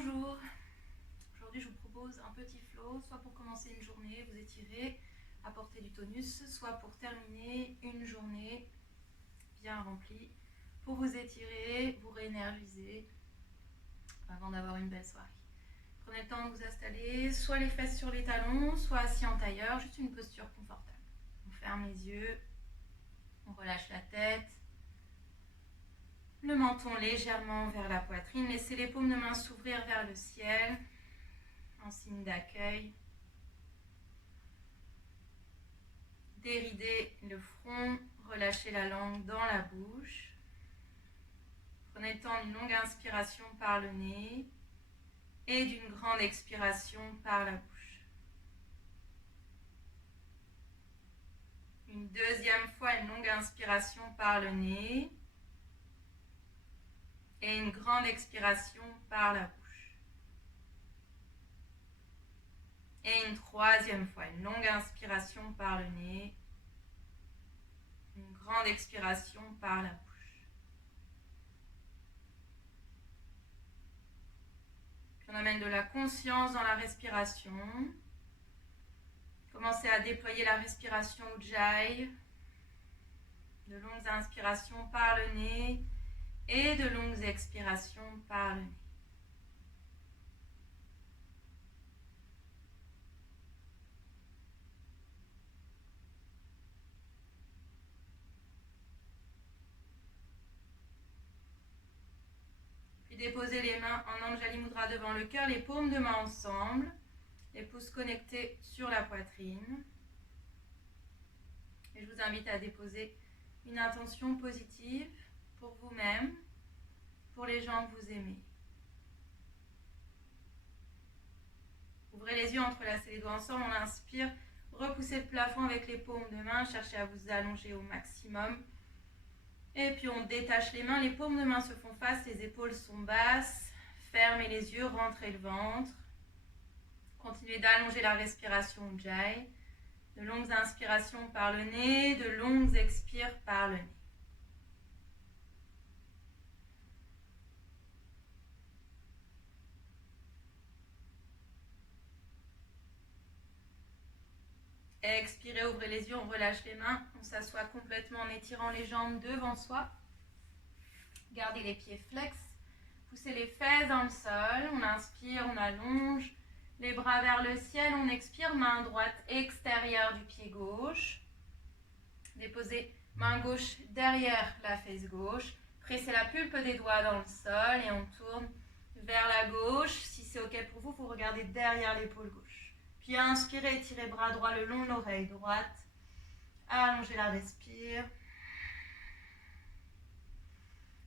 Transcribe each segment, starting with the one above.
Bonjour, aujourd'hui je vous propose un petit flow, soit pour commencer une journée, vous étirez, apporter du tonus, soit pour terminer une journée bien remplie, pour vous étirer, vous réénergiser avant d'avoir une belle soirée. Prenez le temps de vous installer, soit les fesses sur les talons, soit assis en tailleur, juste une posture confortable. On ferme les yeux, on relâche la tête. Le menton légèrement vers la poitrine. Laissez les paumes de main s'ouvrir vers le ciel en signe d'accueil. Déridez le front, relâchez la langue dans la bouche. Prenez le temps d'une longue inspiration par le nez et d'une grande expiration par la bouche. Une deuxième fois, une longue inspiration par le nez et une grande expiration par la bouche. Et une troisième fois, une longue inspiration par le nez, une grande expiration par la bouche. Puis on amène de la conscience dans la respiration. Commencez à déployer la respiration Ujjayi, de longues inspirations par le nez et de longues expirations par le nez. Puis déposez les mains en Anjali Mudra devant le cœur, les paumes de main ensemble, les pouces connectés sur la poitrine. Et je vous invite à déposer une intention positive pour vous-même, pour les gens que vous aimez. Ouvrez les yeux, entrelacez les doigts ensemble, on inspire, repoussez le plafond avec les paumes de main, cherchez à vous allonger au maximum. Et puis on détache les mains, les paumes de main se font face, les épaules sont basses, fermez les yeux, rentrez le ventre. Continuez d'allonger la respiration Ujjayi, de longues inspirations par le nez, de longues expires par le nez. Expirez, ouvrez les yeux, on relâche les mains, on s'assoit complètement en étirant les jambes devant soi. Gardez les pieds flex, poussez les fesses dans le sol, on inspire, on allonge les bras vers le ciel, on expire, main droite extérieure du pied gauche. Déposez main gauche derrière la fesse gauche, pressez la pulpe des doigts dans le sol et on tourne vers la gauche. Si c'est ok pour vous, vous regardez derrière l'épaule gauche. Puis inspirez, étirez bras droit le long de l'oreille droite. Allongez la respire.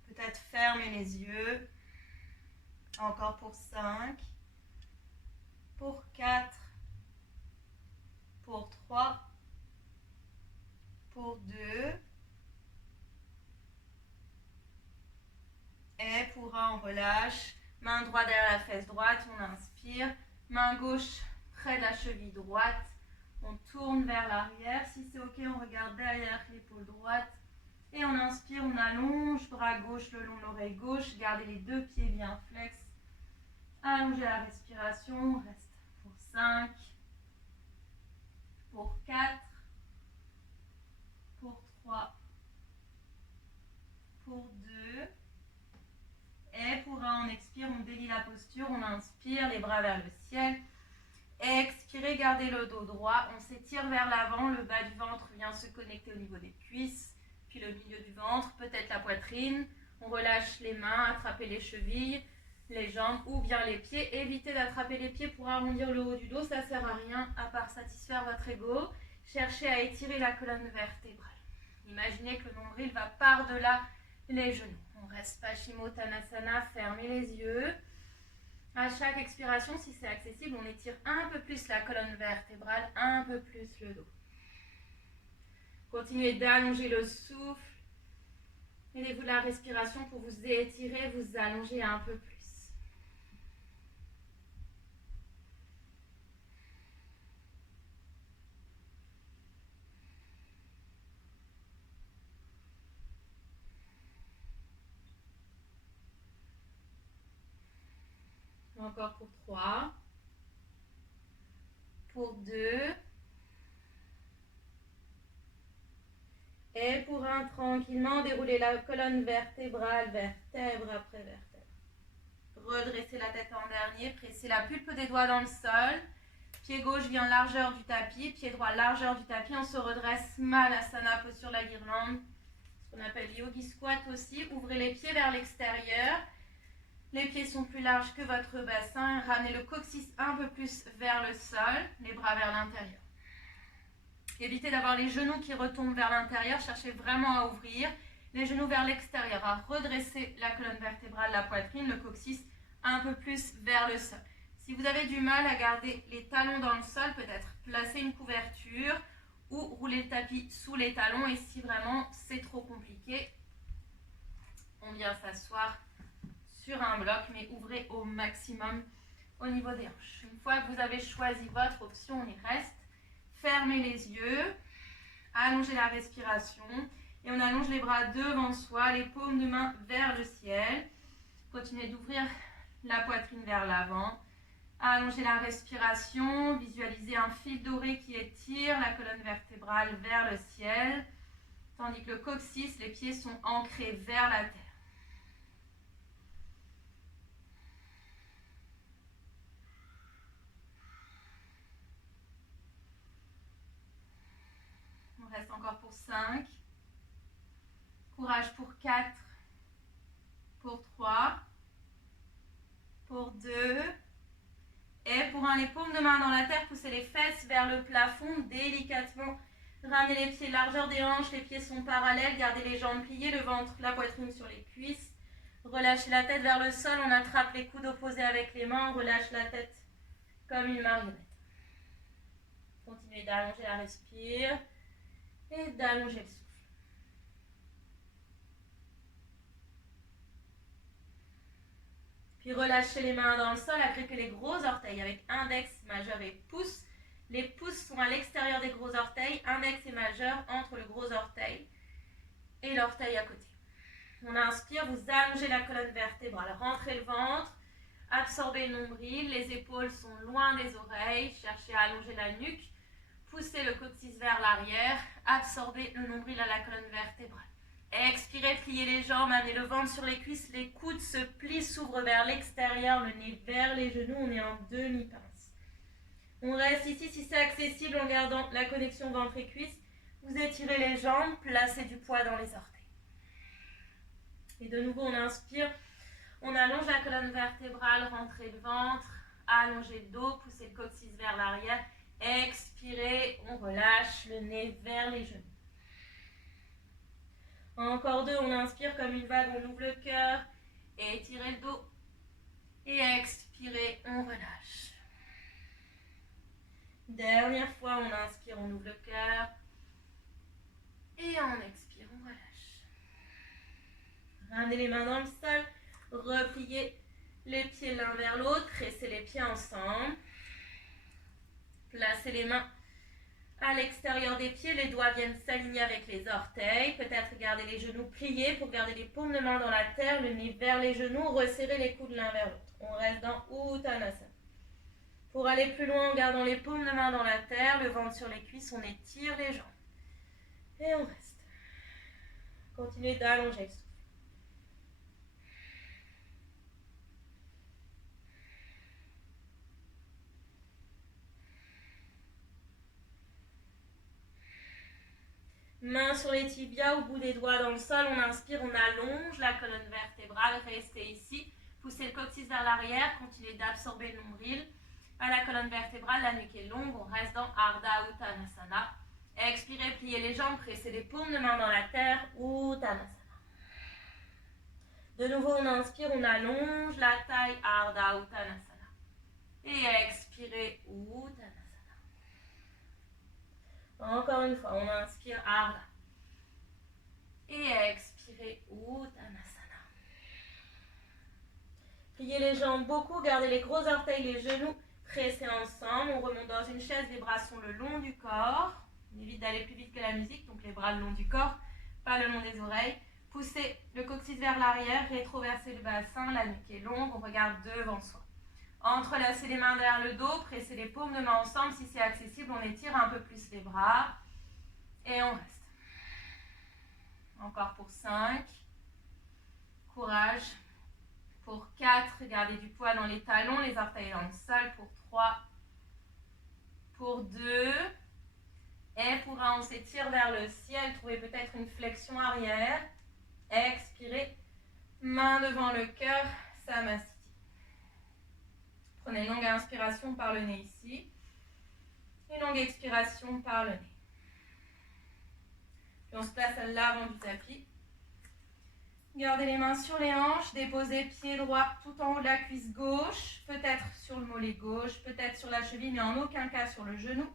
Peut-être fermez les yeux. Encore pour 5. Pour 4. Pour 3. Pour 2. Et pour 1, on relâche. Main droite derrière la fesse droite, on inspire. Main gauche près de la cheville droite. On tourne vers l'arrière. Si c'est ok, on regarde derrière l'épaule droite. Et on inspire, on allonge, bras gauche le long de l'oreille gauche. Gardez les deux pieds bien flex. Allongez la respiration. On reste pour 5. Pour 4. Pour 3. Pour 2. Et pour 1, on expire, on délie la posture. On inspire, les bras vers le ciel. Expirez, gardez le dos droit. On s'étire vers l'avant. Le bas du ventre vient se connecter au niveau des cuisses. Puis le milieu du ventre, peut-être la poitrine. On relâche les mains, attrapez les chevilles, les jambes ou bien les pieds. Évitez d'attraper les pieds pour arrondir le haut du dos. Ça ne sert à rien à part satisfaire votre ego. Cherchez à étirer la colonne vertébrale. Imaginez que le nombril va par-delà les genoux. On reste Paschimottanasana, fermez les yeux. À chaque expiration, si c'est accessible, on étire un peu plus la colonne vertébrale, un peu plus le dos. Continuez d'allonger le souffle. Aidez-vous de la respiration pour vous étirer, vous allonger un peu plus. Encore pour 3. Pour 2. Et pour 1, tranquillement, déroulez la colonne vertébrale, vertèbre après vertèbre. Redressez la tête en dernier, pressez la pulpe des doigts dans le sol. Pied gauche vient largeur du tapis, pied droit largeur du tapis. On se redresse, Malasana, pose sur la guirlande. Ce qu'on appelle Yogi Squat aussi. Ouvrez les pieds vers l'extérieur. Les pieds sont plus larges que votre bassin. Ramenez le coccyx un peu plus vers le sol, les bras vers l'intérieur. Évitez d'avoir les genoux qui retombent vers l'intérieur. Cherchez vraiment à ouvrir les genoux vers l'extérieur, à redresser la colonne vertébrale, la poitrine, le coccyx un peu plus vers le sol. Si vous avez du mal à garder les talons dans le sol, peut-être placer une couverture ou rouler le tapis sous les talons. Et si vraiment c'est trop compliqué, on vient s'asseoir sur un bloc, mais ouvrez au maximum au niveau des hanches. Une fois que vous avez choisi votre option, on y reste. Fermez les yeux, allongez la respiration et on allonge les bras devant soi, les paumes de main vers le ciel. Continuez d'ouvrir la poitrine vers l'avant. Allongez la respiration, visualisez un fil doré qui étire la colonne vertébrale vers le ciel, tandis que le coccyx, les pieds sont ancrés vers la terre. On reste encore pour 5. Courage pour 4. Pour 3. Pour 2. Et pour 1, les paumes de main dans la terre, poussez les fesses vers le plafond délicatement. Ramenez les pieds largeur des hanches, les pieds sont parallèles, gardez les jambes pliées, le ventre, la poitrine sur les cuisses. Relâchez la tête vers le sol, on attrape les coudes opposés avec les mains, on relâche la tête comme une marionnette. Continuez d'allonger la respire et d'allonger le souffle. Puis relâchez les mains dans le sol, agrippez les gros orteils avec index, majeur et pouce. Les pouces sont à l'extérieur des gros orteils, index et majeur entre le gros orteil et l'orteil à côté. On inspire, vous allongez la colonne vertébrale, rentrez le ventre, absorbez le nombril, les épaules sont loin des oreilles, cherchez à allonger la nuque, poussez le coccyx vers l'arrière, absorbez le nombril à la colonne vertébrale. Expirez, pliez les jambes, amenez le ventre sur les cuisses, les coudes se plient, s'ouvrent vers l'extérieur, le nez vers les genoux, on est en demi-pince. On reste ici si c'est accessible en gardant la connexion ventre et cuisse. Vous étirez les jambes, placez du poids dans les orteils. Et de nouveau, on inspire, on allonge la colonne vertébrale, rentrez le ventre, allongez le dos, poussez le coccyx vers l'arrière. Expirez, on relâche le nez vers les genoux. Encore 2, on inspire comme une vague, on ouvre le cœur, étirez le dos. Et expirez, on relâche. Dernière fois, on inspire, on ouvre le cœur. Et on expire, on relâche. Ramenez les mains dans le sol, repliez les pieds l'un vers l'autre, pressez les pieds ensemble. Placez les mains à l'extérieur des pieds, les doigts viennent s'aligner avec les orteils. Peut-être garder les genoux pliés pour garder les paumes de main dans la terre, le nez vers les genoux, resserrer les coudes l'un vers l'autre. On reste dans Uttanasana. Pour aller plus loin, en gardant les paumes de main dans la terre, le ventre sur les cuisses, on étire les jambes. Et on reste. Continuez d'allonger le souffle. Mains sur les tibias, au bout des doigts dans le sol, on inspire, on allonge la colonne vertébrale, restez ici. Poussez le coccyx vers l'arrière, continuez d'absorber le nombril. À la colonne vertébrale, la nuque est longue, on reste dans Ardha Uttanasana. Expirez, pliez les jambes, pressez les paumes de main dans la terre, Uttanasana. De nouveau, on inspire, on allonge la taille, Ardha Uttanasana. Et expirez, Uttanasana. Encore une fois, on inspire, Ardha. Et expirez, Uttanasana. Pliez les jambes beaucoup, gardez les gros orteils, les genoux pressés ensemble. On remonte dans une chaise, les bras sont le long du corps. On évite d'aller plus vite que la musique, donc les bras le long du corps, pas le long des oreilles. Poussez le coccyx vers l'arrière, rétroversez le bassin, la nuque est longue, on regarde devant soi. Entrelacez les mains derrière le dos, pressez les paumes de main ensemble. Si c'est accessible, on étire un peu plus les bras. Et on reste. Encore pour 5. Courage. Pour 4, gardez du poids dans les talons, les orteils dans le sol. Pour 3. Pour 2. Et pour 1, on s'étire vers le ciel. Trouvez peut-être une flexion arrière. Expirez. Main devant le cœur. Samasthiti. Prenez une longue inspiration par le nez ici. Une longue expiration par le nez. Puis on se place à l'avant du tapis. Gardez les mains sur les hanches. Déposez pied droit tout en haut de la cuisse gauche. Peut-être sur le mollet gauche, peut-être sur la cheville, mais en aucun cas sur le genou.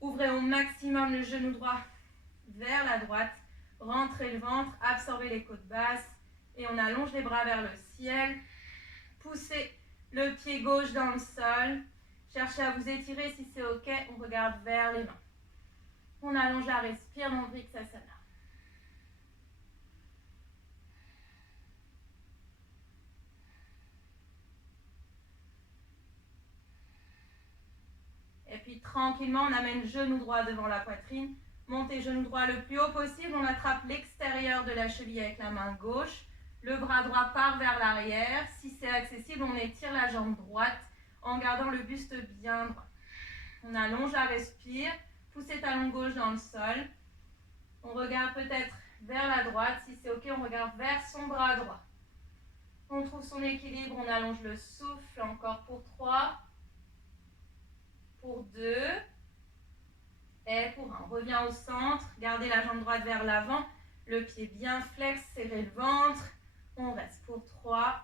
Ouvrez au maximum le genou droit vers la droite. Rentrez le ventre, absorbez les côtes basses. Et on allonge les bras vers le ciel. Poussez le pied gauche dans le sol. Cherchez à vous étirer si c'est OK. On regarde vers les mains. On allonge la respire dans Vrksasana. Et puis tranquillement, on amène genou droit devant la poitrine. Montez genou droit le plus haut possible. On attrape l'extérieur de la cheville avec la main gauche. Le bras droit part vers l'arrière. Si c'est accessible, on étire la jambe droite en gardant le buste bien droit. On allonge la respire. Poussez talon gauche dans le sol. On regarde peut-être vers la droite. Si c'est OK, on regarde vers son bras droit. On trouve son équilibre. On allonge le souffle. Encore pour 3. Pour 2. Et pour 1. On revient au centre. Gardez la jambe droite vers l'avant. Le pied bien flex. Serrez le ventre. On reste pour 3.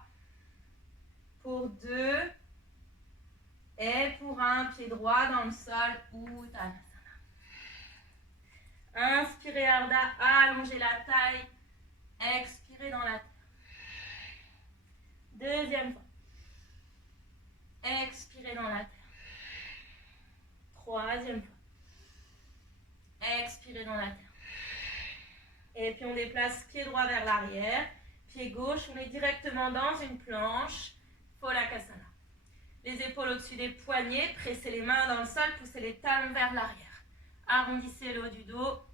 Pour 2. Et pour 1. Pied droit dans le sol. Uttanasana. Inspirez Ardha. Allongez la taille. Expirez dans la terre. Deuxième fois. Expirez dans la terre. Troisième fois. Expirez dans la terre. Et puis on déplace pied droit vers l'arrière. Pied gauche, on est directement dans une planche. Phalakasana. Les épaules au-dessus des poignets. Pressez les mains dans le sol. Poussez les talons vers l'arrière. Arrondissez le haut du dos.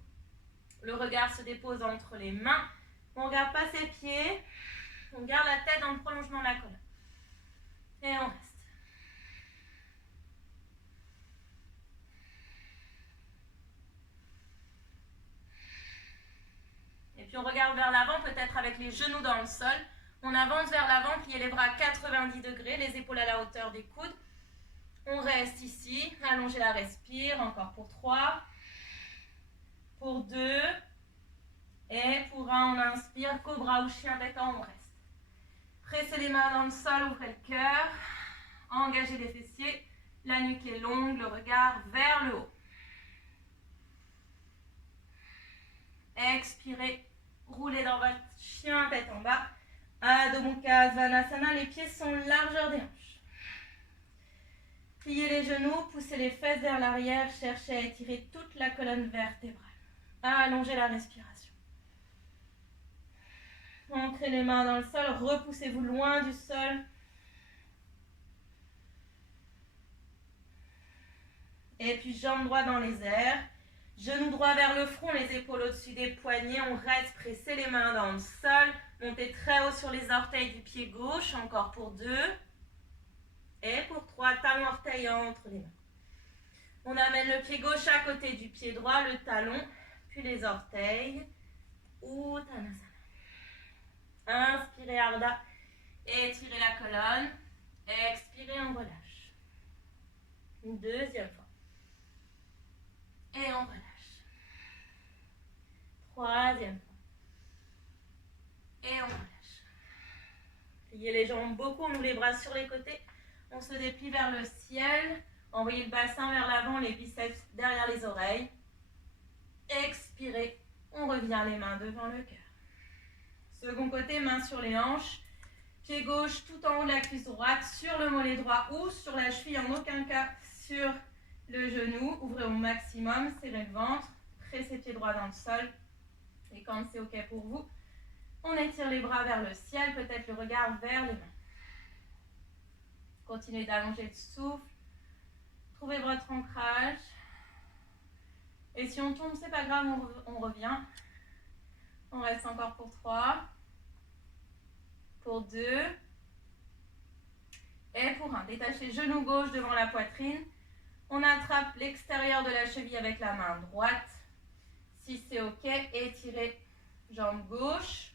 Le regard se dépose entre les mains. On ne regarde pas ses pieds. On garde la tête dans le prolongement de la colonne. Et on reste. Et puis on regarde vers l'avant, peut-être avec les genoux dans le sol. On avance vers l'avant, pliez les bras à 90 degrés, les épaules à la hauteur des coudes. On reste ici, allongez la respire, encore pour 3. Pour 2. Et pour 1, on inspire, cobra ou chien tête en haut, on reste. Pressez les mains dans le sol, ouvrez le cœur. Engagez les fessiers, la nuque est longue, le regard vers le haut. Expirez, roulez dans votre chien tête en bas. Adho Mukha Svanasana, les pieds sont largeur des hanches. Pliez les genoux, poussez les fesses vers l'arrière, cherchez à étirer toute la colonne vertébrale. Allongez la respiration. Ancrez les mains dans le sol, repoussez-vous loin du sol. Et puis jambes droites dans les airs. Genoux droit vers le front, les épaules au-dessus des poignets. On reste, pressez les mains dans le sol. Montez très haut sur les orteils du pied gauche. Encore pour 2. Et pour 3, talon orteil entre les mains. On amène le pied gauche à côté du pied droit, le talon, puis les orteils. Uttanasana. Inspirez Ardha. Étirez la colonne. Expirez, on relâche. Une deuxième fois. Et on relâche. Troisième fois. Et on relâche. Pliez les jambes beaucoup, on ouvre les bras sur les côtés. On se déplie vers le ciel. Envoyez le bassin vers l'avant, les biceps derrière les oreilles. Expirez. On revient les mains devant le cœur. Second côté, main sur les hanches. Pied gauche tout en haut de la cuisse droite, sur le mollet droit ou sur la cheville, en aucun cas sur le genou. Ouvrez au maximum, serrez le ventre. Pressez pied droit dans le sol. Et quand c'est OK pour vous, on étire les bras vers le ciel, peut-être le regard vers les mains. Continuez d'allonger le souffle. Trouvez votre ancrage. Et si on tombe, c'est pas grave, on revient. On reste encore pour 3. Pour 2. Et pour 1. Détachez genou gauche devant la poitrine. On attrape l'extérieur de la cheville avec la main droite. Si c'est OK, étirez jambe gauche.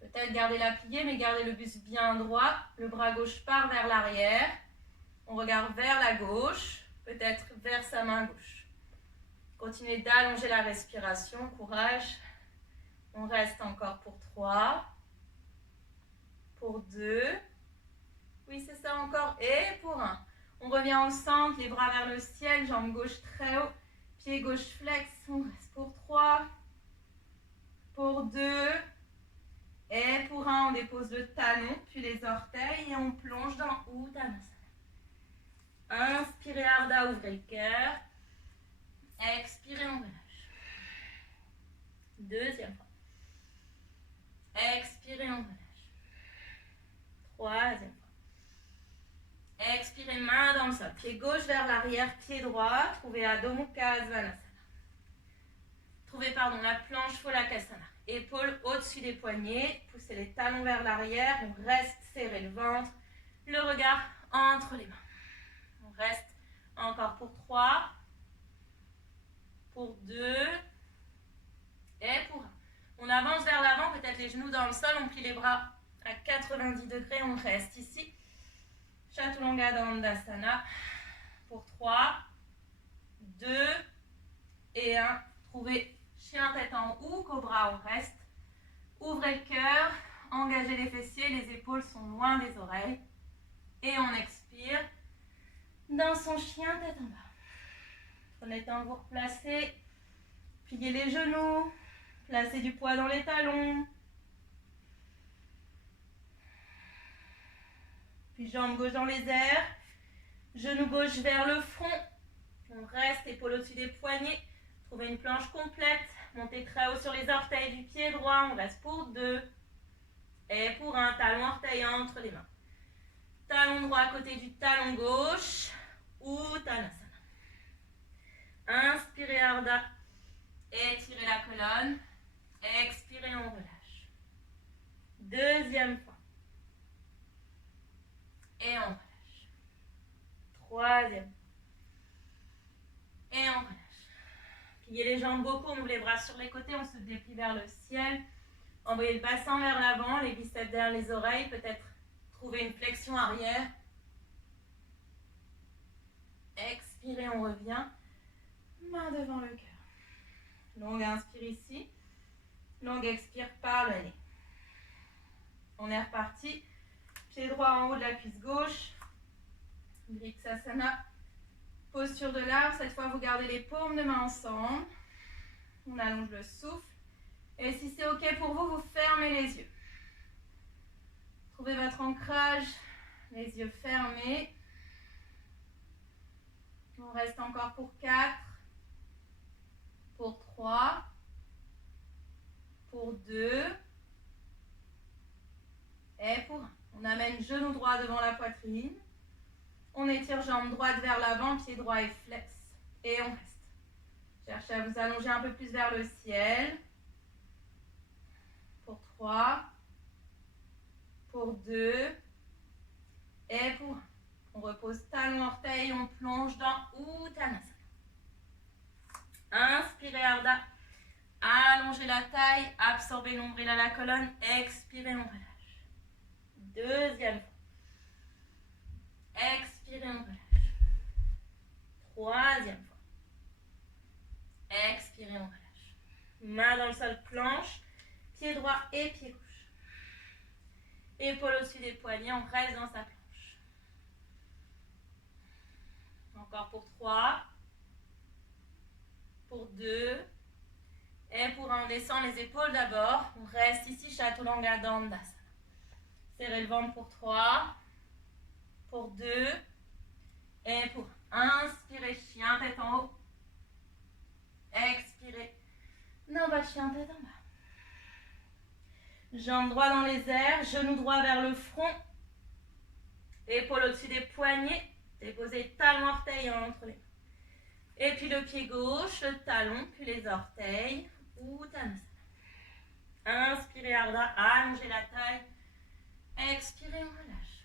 Peut-être gardez la pliée, mais gardez le buste bien droit. Le bras gauche part vers l'arrière. On regarde vers la gauche, peut-être vers sa main gauche. Continuez d'allonger la respiration, courage. On reste encore pour 3. Pour 2. Oui, c'est ça encore. Et pour 1. On revient au centre, les bras vers le ciel, jambe gauche très haut, pied gauche flex. On reste pour 3. Pour 2. Et pour 1, on dépose le talon, puis les orteils et on plonge dans Uttanasana. Inspirez Ardha, ouvrez le cœur. Expirez, on relâche. Deuxième fois. Expirez, on relâche. Troisième fois. Expirez, main dans le sol. Pied gauche vers l'arrière, pied droit. Trouvez Adho Mukha Svanasana. Trouvez, la planche Phalakasana. Épaules au-dessus des poignets. Poussez les talons vers l'arrière. On reste serré le ventre. Le regard entre les mains. On reste encore pour 3. Pour 2. Et pour 1. On avance vers l'avant, peut-être les genoux dans le sol. On plie les bras à 90 degrés. On reste ici. Chaturanga Dandasana. Pour 3. 2. Et 1. Trouvez chien tête en haut, cobra, on reste. Ouvrez le cœur, engagez les fessiers, les épaules sont loin des oreilles. Et on expire dans son chien tête en bas. Prenez le temps de vous replacer. Pliez les genoux, placez du poids dans les talons. Puis jambe gauche dans les airs, genou gauche vers le front. On reste, épaules au-dessus des poignets. Trouvez une planche complète. Montez très haut sur les orteils du pied droit. On reste pour 2. Et pour 1, talon orteil entre les mains. Talon droit à côté du talon gauche. Uttanasana. Inspirez Ardha. Étirez la colonne. Expirez, on relâche. Deuxième fois. Et on relâche. Troisième. Et on relâche. Pliez les jambes beaucoup, on ouvre les bras sur les côtés, on se déplie vers le ciel. Envoyez le bassin vers l'avant, les biceps derrière les oreilles, peut-être trouver une flexion arrière. Expirez, on revient. Main devant le cœur. Longue inspire ici. Longue expire par le nez. On est reparti. Pied droit en haut de la cuisse gauche. Vriksasana. Posture de l'arbre, cette fois vous gardez les paumes de main ensemble. On allonge le souffle. Et si c'est OK pour vous, vous fermez les yeux. Trouvez votre ancrage, les yeux fermés. On reste encore pour 4, pour 3, pour 2 et pour 1. On amène genou droit devant la poitrine. On étire jambe droite vers l'avant, pied droit et flex. Et on reste. Cherchez à vous allonger un peu plus vers le ciel. Pour 3. Pour 2. Et pour 1. On repose talon orteil, on plonge dans Uttanasana. Inspirez Ardha. Allongez la taille, absorbez l'ombril à la colonne. Expirez, on relâche. Deuxième fois. Expirez, on relâche. Troisième fois. Expirez, on relâche. Main dans le sol, planche. Pied droit et pied gauche. Épaule au-dessus des poignets, on reste dans sa planche. Encore pour 3. Pour 2. Et pour 1, on descend les épaules d'abord. On reste ici, Chaturanga Dandasana. Serrez le ventre pour 3. Pour 2. Et pour 1. Inspirez, chien tête en haut. Expirez. Nava chien tête en bas. Jambes droit dans les airs, genou droit vers le front. Épaule au-dessus des poignets. Déposez talon, orteil entre les mains. Et puis le pied gauche, le talon, puis les orteils. Uttanasana. Inspirez Ardha, allongez la taille. Expirez, on relâche.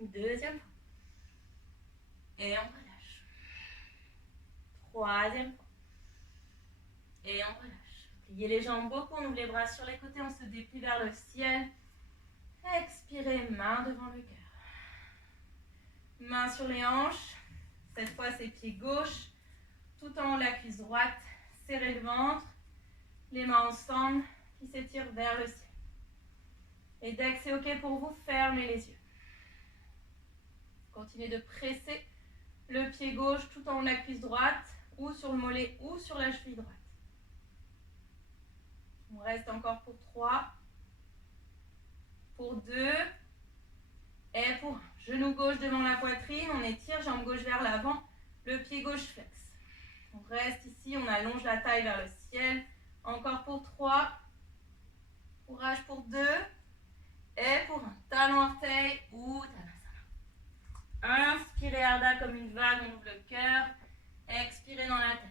Deuxième fois. Et on relâche. Troisième fois. Et on relâche. Pliez les jambes beaucoup, on ouvre les bras sur les côtés, on se déplie vers le ciel. Expirez, main devant le cœur. Main sur les hanches. Cette fois, c'est pied gauche. Tout en haut, la cuisse droite. Serrez le ventre. Les mains ensemble qui s'étirent vers le ciel. Et dès que c'est OK pour vous, fermez les yeux. Continuez de presser le pied gauche tout en haut de la cuisse droite, ou sur le mollet, ou sur la cheville droite. On reste encore pour 3, pour 2, et pour 1. Genou gauche devant la poitrine, on étire, jambe gauche vers l'avant, le pied gauche flexe. On reste ici, on allonge la taille vers le ciel. Encore pour 3, courage pour 2, et pour 1. Talon orteil, Uttanasana. Inspirez Ardha comme une vague, on ouvre le cœur. Expirez dans la tête.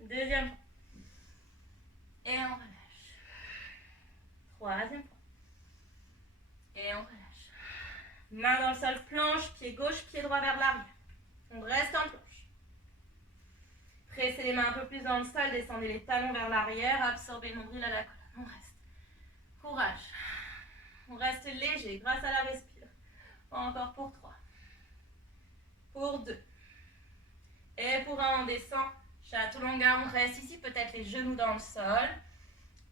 Deuxième fois. Et on relâche. Troisième fois. Et on relâche. Main dans le sol, planche, pied gauche, pied droit vers l'arrière. On reste en planche. Pressez les mains un peu plus dans le sol, descendez les talons vers l'arrière, absorbez le nombril à la colonne. On reste. Courage. On reste léger grâce à la respiration. Encore pour 3. Pour 2. Et pour 1, on descend. Chaturanga, on reste ici, peut-être les genoux dans le sol.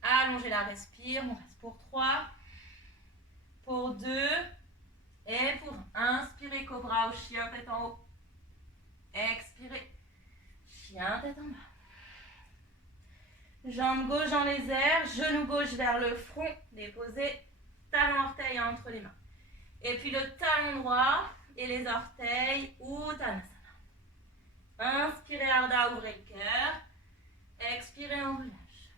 Allongez la respire, on reste pour 3. Pour 2. Et pour 1. Inspirez, cobra ou chien, tête en haut. Expirez. Chien, tête en bas. Jambe gauche dans les airs, genou gauche vers le front. Déposez talon orteil entre les mains. Et puis le talon droit et les orteils, Uttanasana. Inspirez Ardha, ouvrez le cœur. Expirez, on relâche.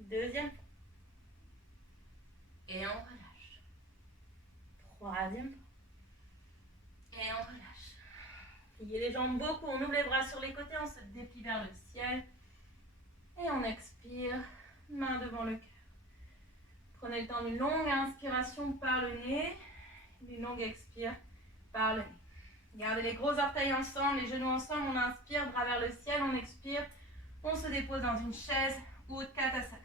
Deuxième fois. Et on relâche. Troisième fois. Et on relâche. Pliez les jambes beaucoup, on ouvre les bras sur les côtés, on se déplie vers le ciel. Et on expire, main devant le cœur. Prenez le temps d'une longue inspiration par le nez, une longue expire par le nez. Gardez les gros orteils ensemble, les genoux ensemble, on inspire, bras vers le ciel, on expire, on se dépose dans une chaise ou Utkatasana.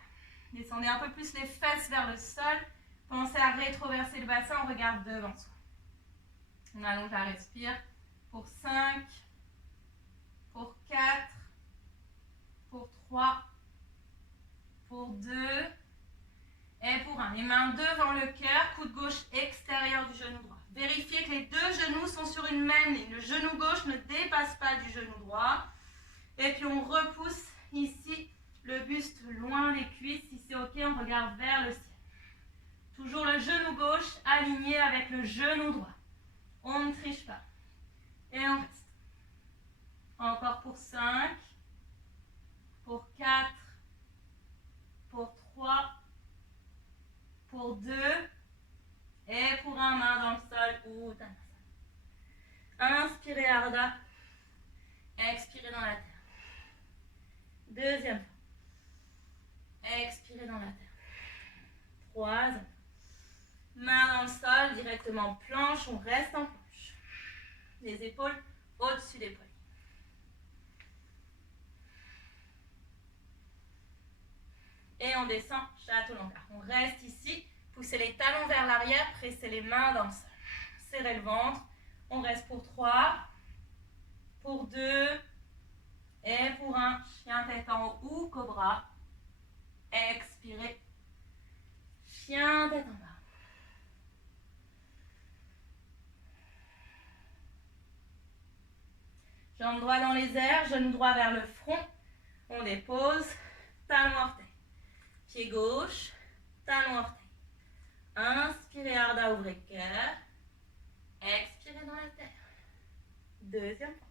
Descendez un peu plus les fesses vers le sol, pensez à rétroverser le bassin, on regarde devant soi. On allonge la respire pour 5, pour 4, pour 3, pour 2, et pour 1. Les mains devant le cœur, coude gauche extérieur du genou droit. Vérifiez que les deux genoux sont sur une même ligne. Le genou gauche ne dépasse pas du genou droit. Et puis on repousse ici le buste loin des cuisses. Si c'est OK, on regarde vers le ciel. Toujours le genou gauche aligné avec le genou droit. On ne triche pas. Et on reste. Encore pour 5, pour 4, pour 3, pour 2, et pour 1, main dans le sol, Uttanasana. Inspirez Ardha, expirez dans la terre. Deuxième fois. Expirez dans la terre. Troisième fois. Main dans le sol, directement planche, on reste en planche. Les épaules au-dessus des poignets. Et on descend, Chaturanga. On reste ici, poussez les talons vers l'arrière, pressez les mains dans le sol. Serrez le ventre. On reste pour 3, pour 2, et pour 1. Chien tête en haut ou cobra. Expirez. Chien tête en bas. Jambe droite dans les airs, genou droit vers le front. On dépose, talon orteil. Pied gauche, talon orteil. Inspirez Ardha, ouvrez le cœur. Expirez dans la terre. Deuxième fois.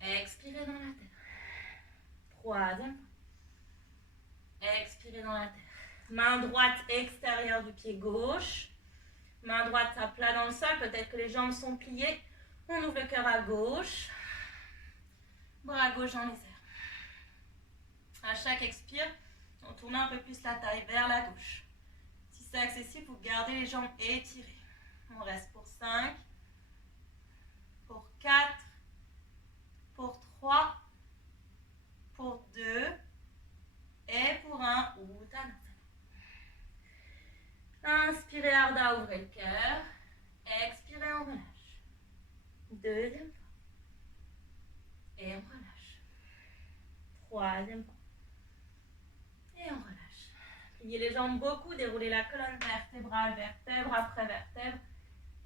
Expirez dans la terre. Troisième fois. Expirez dans la terre. Main droite extérieure du pied gauche. Main droite à plat dans le sol. Peut-être que les jambes sont pliées. On ouvre le cœur à gauche. Bras gauche dans les airs. À chaque expire, on tourne un peu plus la taille vers la gauche. Si c'est accessible, vous gardez les jambes étirées. On reste pour 5, pour 4, pour 3, pour 2 et pour 1. Uttanasana. Inspirez, Ardha, ouvrez le cœur. Expirez, on relâche. Deuxième fois. Et on relâche. Troisième fois. Et on relâche. Pliez les jambes beaucoup, déroulez la colonne vertébrale, vertèbre après vertèbre.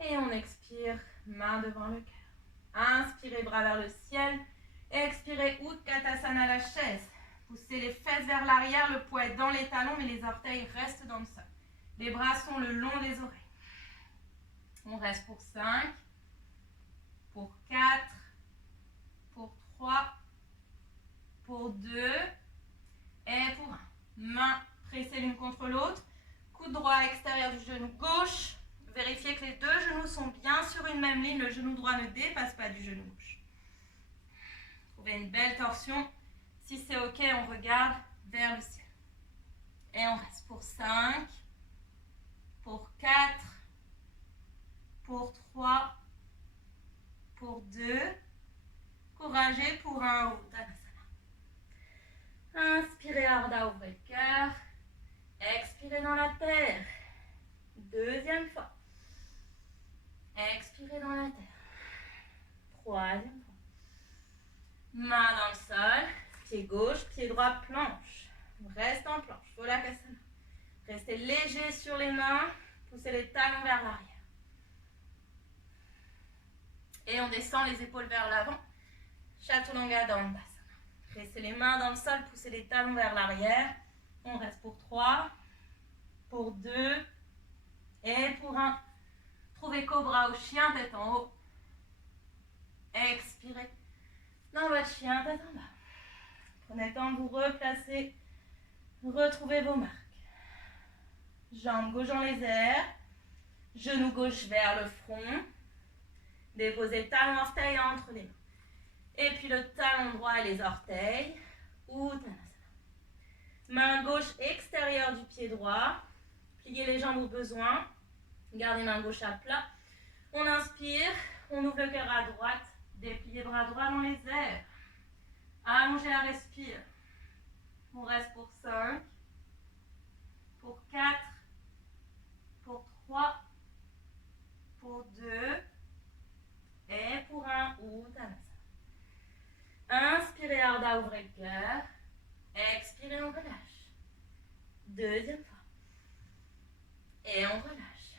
Et on expire, main devant le cœur. Inspirez, bras vers le ciel. Expirez, Utkatasana, la chaise. Poussez les fesses vers l'arrière, le poids est dans les talons, mais les orteils restent dans le sol. Les bras sont le long des oreilles. On reste pour 5, pour 4, pour 3, pour 2 et pour 1. Main pressée l'une contre l'autre. Coude droit extérieur du genou gauche. Vérifiez que les deux genoux sont bien sur une même ligne. Le genou droit ne dépasse pas du genou gauche. Trouvez une belle torsion. Si c'est OK, on regarde vers le ciel. Et on reste pour 5, pour 4, pour 3, pour 2. Courageux pour 1. Uttanasana. Inspirez, Ardha, ouvrez le cœur. Expirez dans la terre. Deuxième fois. Expirez dans la terre. Troisième fois. Main dans le sol. Pied gauche, pied droit, planche. Reste en planche. Volakasana. Restez léger sur les mains. Poussez les talons vers l'arrière. Et on descend les épaules vers l'avant. Chaturanga Dandasana. Pressez les mains dans le sol, poussez les talons vers l'arrière. On reste pour 3, pour 2 et pour 1. Trouvez cobra ou chien, tête en haut. Expirez. Dans votre chien, tête en bas. Prenez le temps de vous replacer. Retrouvez vos marques. Jambes gauche dans les airs. Genou gauche vers le front. Déposez le talon orteil entre les mains. Et puis le talon droit et les orteils. Uttanasana. Main gauche extérieure du pied droit. Pliez les jambes au besoin. Gardez main gauche à plat. On inspire. On ouvre le cœur à droite. Dépliez bras droit dans les airs. Allongez la respire. On reste pour 5. Pour 4. Pour 3. Pour 2. Et pour 1. Uttanasana. Inspirez, Ardha, ouvrez le cœur. Expirez, on relâche. Deuxième fois. Et on relâche.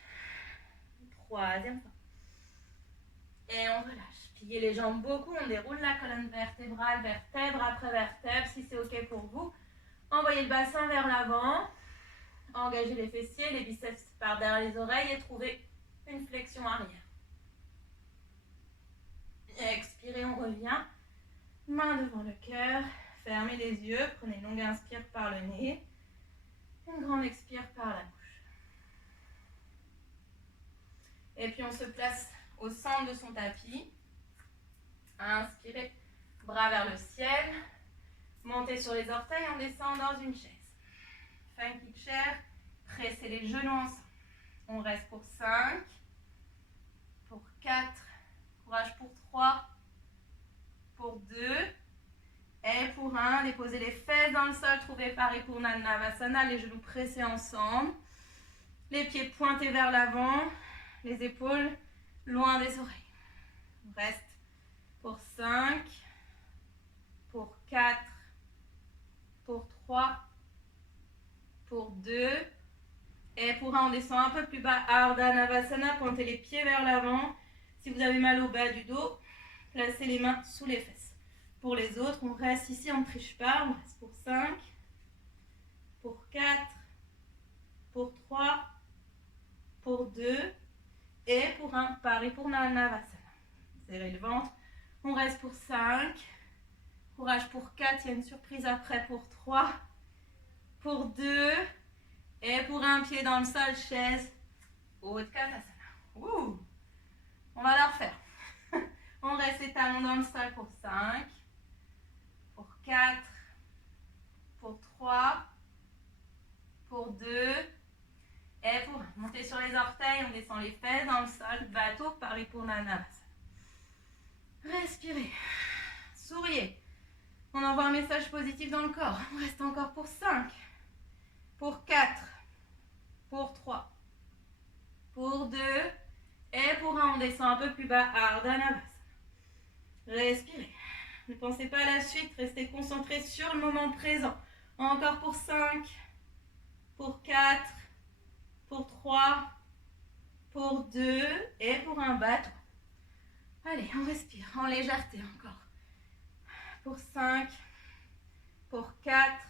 Troisième fois. Et on relâche. Pliez les jambes beaucoup. On déroule la colonne vertébrale, vertèbre après vertèbre, si c'est OK pour vous. Envoyez le bassin vers l'avant. Engagez les fessiers, les biceps par derrière les oreilles et trouvez une flexion arrière. Expirez, on revient. Main devant le cœur, fermez les yeux, prenez une longue inspire par le nez, une grande expire par la bouche. Et puis on se place au centre de son tapis. Inspirez, bras vers le ciel, montez sur les orteils, on descend dans une chaise. Funky chair, pressez les genoux ensemble. On reste pour 5, pour 4, courage pour 3, pour 2 et pour 1. Déposez les fesses dans le sol, trouvez Paripurnanavasana, les genoux pressés ensemble, les pieds pointés vers l'avant, les épaules loin des oreilles. On reste pour 5, pour 4, pour 3, pour 2 et pour 1. On descend un peu plus bas, Ardha Navasana, pointez les pieds vers l'avant. Si vous avez mal au bas du dos, placez les mains sous les fesses. Pour les autres, on reste ici, on ne triche pas. On reste pour 5, pour 4, pour 3, pour 2 et pour 1. Paripurnanavasana. Serrez le ventre. On reste pour 5. Courage pour 4. Il y a une surprise après pour 3. Pour 2. Et pour un pied dans le sol, chaise, Utkatasana. Ouh. On va la refaire. On reste les talons dans le sol pour 5, pour 4, pour 3, pour 2, et pour monter sur les orteils, on descend les fesses dans le sol, bateau par les Purnanavasana. Respirez, souriez. On envoie un message positif dans le corps. On reste encore pour 5, pour 4, pour 3, pour 2, et pour 1, on descend un peu plus bas, Ardha Navasana. Respirez. Ne pensez pas à la suite, restez concentrés sur le moment présent. Encore pour 5, pour 4, pour 3, pour 2, et pour un bateau. Allez, on respire en légèreté encore. Pour 5, pour 4,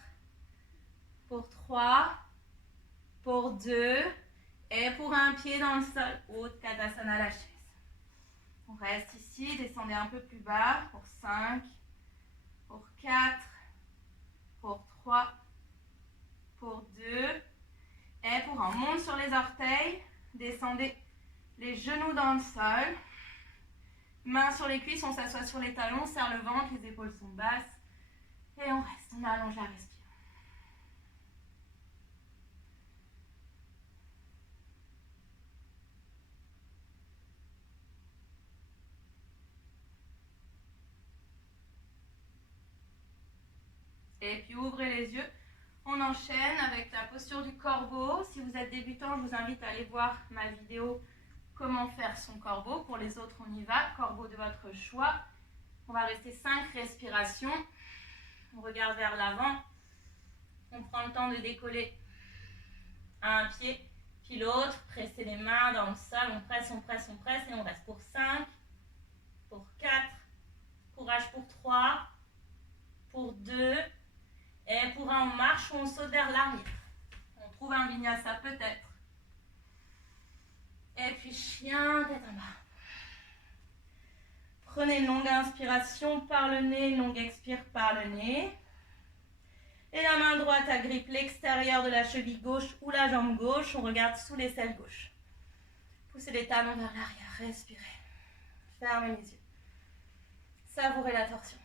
pour 3, pour 2, et pour un pied dans le sol, Utkatasana, la chaise. On reste ici, descendez un peu plus bas, pour 5, pour 4, pour 3, pour 2, et pour un, on monte sur les orteils, descendez les genoux dans le sol, mains sur les cuisses, on s'assoit sur les talons, on serre le ventre, les épaules sont basses, et on reste, on allonge la respiration. Et puis ouvrez les yeux. On enchaîne avec la posture du corbeau. Si vous êtes débutant, je vous invite à aller voir ma vidéo comment faire son corbeau. Pour les autres, on y va. Corbeau de votre choix. On va rester 5 respirations. On regarde vers l'avant. On prend le temps de décoller un pied puis l'autre. Pressez les mains dans le sol. On presse, on presse, on presse. Et on reste pour 5, pour 4, courage pour 3, pour 2, et pour 1, on marche ou on saute vers l'arrière. On trouve un vinyasa peut-être. Et puis chien, tête en bas. Prenez une longue inspiration par le nez, longue expire par le nez. Et la main droite agrippe l'extérieur de la cheville gauche ou la jambe gauche. On regarde sous l'aisselle gauche. Poussez les talons vers l'arrière. Respirez. Fermez les yeux. Savourez la torsion.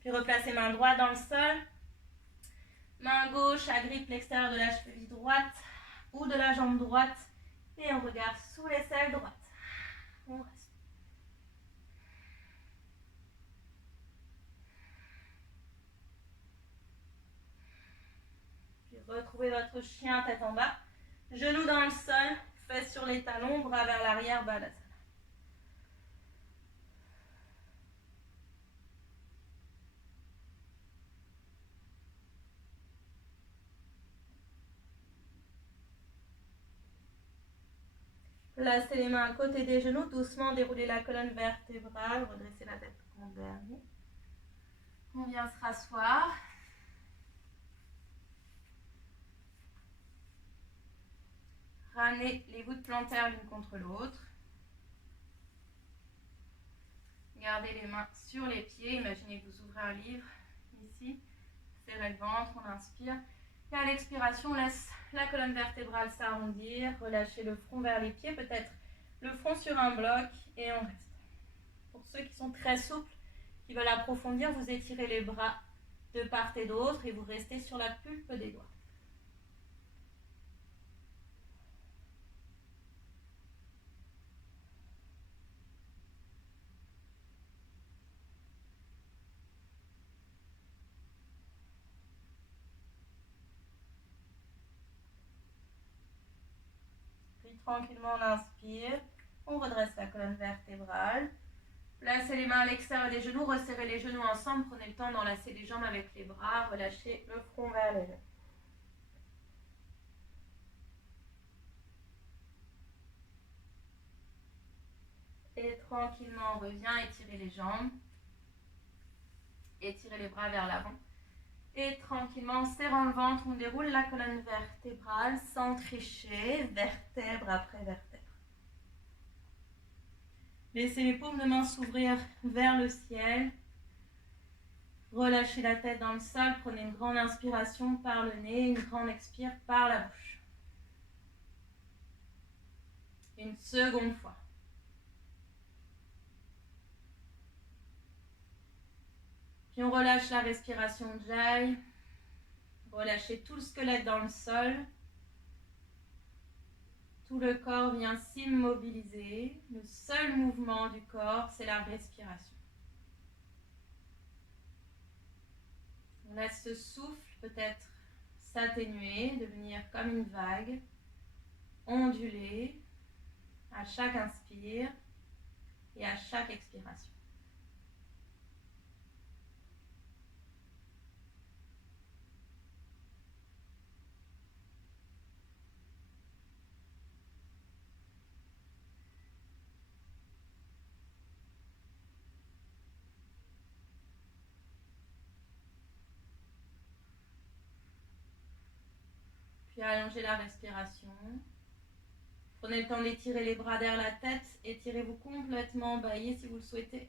Puis replacez main droite dans le sol. Main gauche agrippe l'extérieur de la cheville droite ou de la jambe droite. Et on regarde sous l'aisselle droite. On reste. Puis retrouvez votre chien tête en bas. Genoux dans le sol, fesses sur les talons, bras vers l'arrière, Balasana. Placez les mains à côté des genoux, doucement déroulez la colonne vertébrale, redressez la tête en dernier. On vient se rasseoir. Ramenez les voûtes plantaires l'une contre l'autre. Gardez les mains sur les pieds. Imaginez que vous ouvrez un livre ici. Serrez le ventre, on inspire. Et à l'expiration, on laisse la colonne vertébrale s'arrondir. Relâchez le front vers les pieds, peut-être le front sur un bloc et on reste. Pour ceux qui sont très souples, qui veulent approfondir, vous étirez les bras de part et d'autre et vous restez sur la pulpe des doigts. Tranquillement, on inspire, on redresse la colonne vertébrale. Placez les mains à l'extérieur des genoux, resserrez les genoux ensemble, prenez le temps d'enlacer les jambes avec les bras, relâchez le front vers les genoux. Et tranquillement, on revient, étirez les jambes, étirez les bras vers l'avant. Et tranquillement, en serrant le ventre, on déroule la colonne vertébrale sans tricher, vertèbre après vertèbre. Laissez les paumes de main s'ouvrir vers le ciel. Relâchez la tête dans le sol, prenez une grande inspiration par le nez, une grande expire par la bouche. Une seconde fois. Puis on relâche la respiration Ujjayi. Relâchez tout le squelette dans le sol. Tout le corps vient s'immobiliser. Le seul mouvement du corps, c'est la respiration. On laisse ce souffle peut-être s'atténuer, devenir comme une vague, onduler à chaque inspire et à chaque expiration. Puis allongez la respiration. Prenez le temps d'étirer les bras derrière la tête. Étirez-vous complètement, baillez si vous le souhaitez.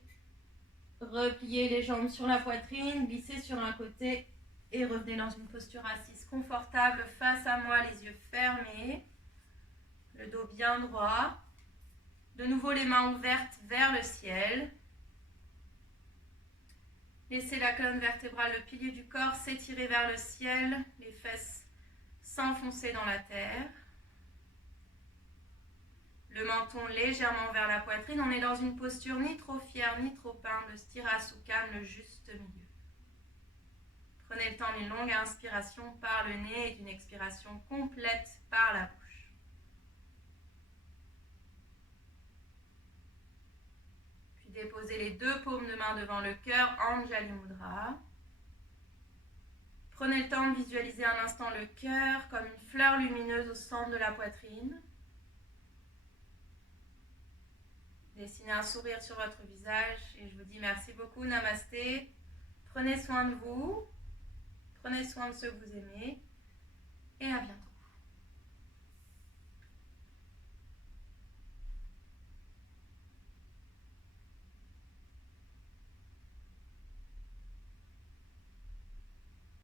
Repliez les jambes sur la poitrine, glissez sur un côté et revenez dans une posture assise confortable face à moi, les yeux fermés, le dos bien droit. De nouveau les mains ouvertes vers le ciel. Laissez la colonne vertébrale, le pilier du corps s'étirer vers le ciel, les fesses s'enfoncer dans la terre. Le menton légèrement vers la poitrine. On est dans une posture ni trop fière ni trop humble, Sthirasukha, le juste milieu. Prenez le temps d'une longue inspiration par le nez et d'une expiration complète par la bouche. Puis déposez les deux paumes de main devant le cœur, Anjali Mudra. Prenez le temps de visualiser un instant le cœur comme une fleur lumineuse au centre de la poitrine. Dessinez un sourire sur votre visage et je vous dis merci beaucoup, namasté. Prenez soin de vous, prenez soin de ceux que vous aimez et à bientôt.